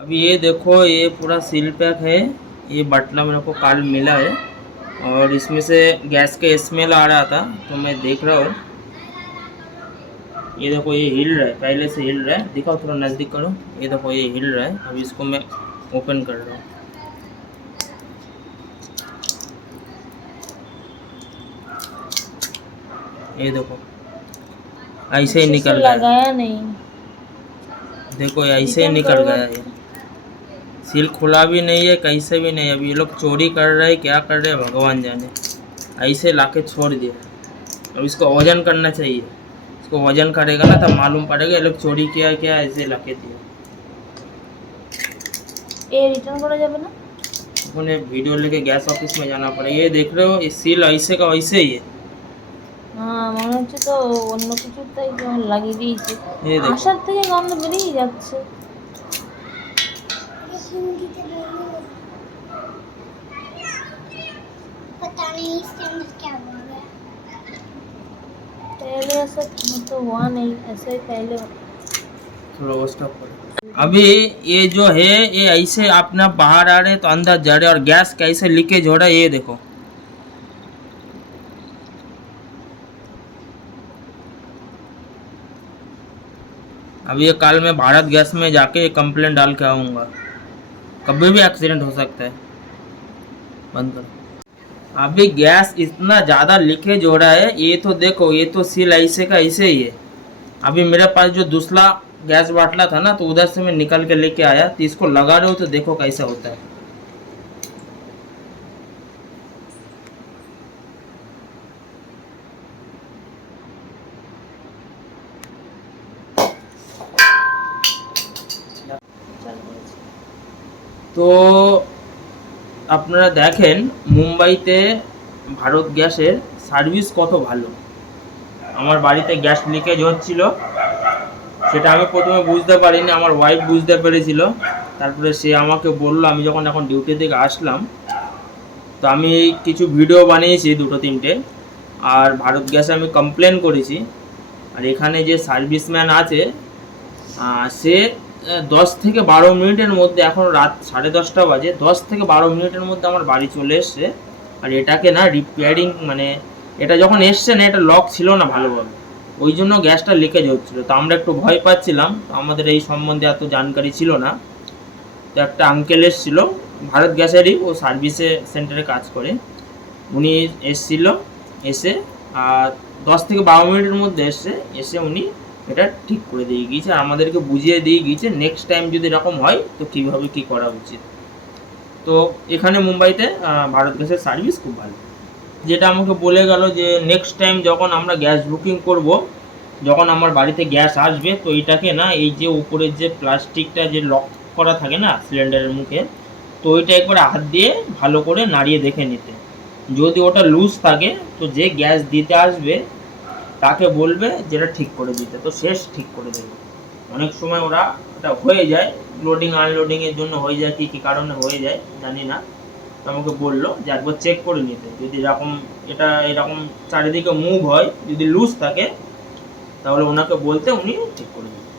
अभी ये देखो ये पूरा सील पैक है। ये बटला मेरे को काल मिला है। और इसमें से गैस का स्मेल आ रहा था तो मैं देख रहा हूँ। ये देखो ये हिल रहा है पहले से हिल रहा है। दिखाओ थोड़ा नज़दीक करो। ये देखो ये हिल रहा है। अभी इसको मैं ओपन कर रहा हूँ। ये देखो ऐसे ही निकल गया लगाया नहीं। देखो ऐसे ही निकल गया ये सील खुला भी नहीं है कैसे भी नहीं अभी ये लोग चोरी कर रहे हैं क्या कर रहे हैं भगवान जाने ऐसे लाके छोड़ दिया अब इसको वजन करना चाहिए इसको वजन करेगा ना तब मालूम पड़ेगा ये लोग चोरी किया क्या ऐसे लाके दिया এ রিটার্ন করা যাবে না उन्हें वीडियो लेके गैस ऑफिस में जाना पड़ेगा ये देख रहे हो ये सील ऐसे का वैसे ही है হ্যাঁ মনে হচ্ছে তো অন্য কিছুর তাই যেমন লাগিয়ে দিয়েছে ये देखो আসার থেকে গন্ধ বেরিয়ে যাচ্ছে पहले ऐसा तो हुआ नहीं ऐसा ही पहले थोड़ा स्टॉप करो। अभी ये जो है ये ऐसे अपना बाहर आ रहे तो अंदर जा रहे और गैस कैसे लीकेज हो रहा है ये देखो। अभी ये कल मैं भारत गैस में जाके कंप्लेंट डाल के आऊँगा। कभी भी एक्सीडेंट हो सकता है। बंद करो। अभी गैस इतना ज़्यादा लीकेज हो रहा है, ये तो देखो, ये तो सील ऐसे का ऐसे ही है। अभी मेरे पास जो दूसरा गैस बाटला था ना तो उधर से मैं निकल के लेके आया तो इसको लगा रहे हो तो देखो कैसा होता है। তো আপনারা দেখেন মুম্বাইতে ভারত গ্যাসের সার্ভিস কত ভালো। আমার বাড়িতে গ্যাস লিকেজ হচ্ছিল। সেটা আমি প্রথমে বুঝতে পারিনি, আমার ওয়াইফ বুঝতে পেরেছিল। তারপরে সে আমাকে বলল, আমি যখন এখন ডিউটি থেকে আসলাম, তো আমি কিছু ভিডিও বানিয়েছি দুটো তিনটে, আর ভারত গ্যাসে আমি কমপ্লেন করেছি। আর এখানে যে সার্ভিসম্যান আছে সে দশ থেকে বারো মিনিটের মধ্যে এখন রাত সাড়ে দশটা বাজে, দশ থেকে বারো মিনিটের মধ্যে আমার বাড়ি চলে এসছে। আর এটাকে না রিপেয়ারিং মানে এটা যখন এসছে না, এটা লক ছিল না ভালোভাবে। ওই জন্য গ্যাসটা লিকেজ হচ্ছিল। তো আমরা একটু ভয় পাচ্ছিলাম। আমাদের এই সম্বন্ধে এত জানকারি ছিল না। তো একটা আঙ্কেল এসেছিল, ভারত গ্যাসেরই, ও সার্ভিসে সেন্টারে কাজ করে। উনি এসছিল, এসে, আর দশ থেকে বারো মিনিটের মধ্যে এসে এসে উনি এটা ঠিক করে দিয়ে গিয়েছে আমাদেরকে বুঝিয়ে দিয়ে গিয়েছে নেক্সট টাইম যদি এরকম হয়, তো কীভাবে কী করা উচিত। তো এখানে মুম্বাইতে ভারত গ্যাসের সার্ভিস খুব ভালো। যেটা আমাকে বলে গেল যে নেক্সট টাইম যখন আমরা গ্যাস বুকিং করব, যখন আমার বাড়িতে গ্যাস আসবে, তো এটাকে না, এই যে উপরের যে প্লাস্টিকটা যে লক করা থাকে না সিলিন্ডারের মুখে, তো ওইটা একবার হাত দিয়ে ভালো করে নাড়িয়ে দেখে নিতে। যদি ওটা লুজ থাকে, তো যে গ্যাস দিতে আসবে তাকে বলবে যেটা ঠিক করে দিতে। তো শেষ ঠিক করে দেবে। অনেক সময় ওরা এটা হয়ে যায় লোডিং আনলোডিংয়ের জন্য হয়ে যায়, কী কী কারণে হয়ে যায়, জানি না। আমাকে বলল যে একবার চেক করে নিতে। যদি এরকম, এটা এরকম চারিদিকে মুভ হয়, যদি লুজ থাকে, তাহলে ওনাকে বলতে উনি ঠিক করে দিতেন